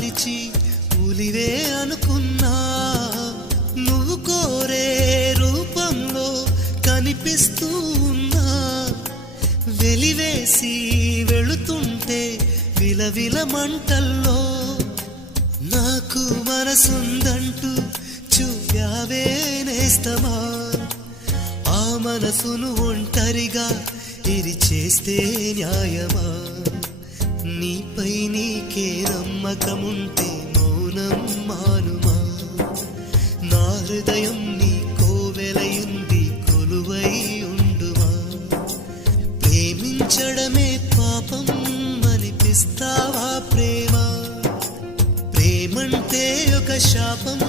మలిచి ఉలివే అనుకున్నా, నువ్వు కోరే రూపంలో కనిపిస్తూ ఉన్నా. వెలివేసి వెళుతుంటే విలవిల మంటల్లో నాకు మనసుందంటూ చూపావే నేస్తమా. ఆ మనసును ఒంటరిగా ఇరిచేస్తే న్యాయమా? నీపై నీకే నమ్మకముంటే మౌనం మానుమా? నా హృదయం నీ కోవెలయుంది కొలువై ఉండుమా? ప్రేమించడమే పాపం అనిపిస్తావా ప్రేమ? ప్రేమంటే ఒక శాపం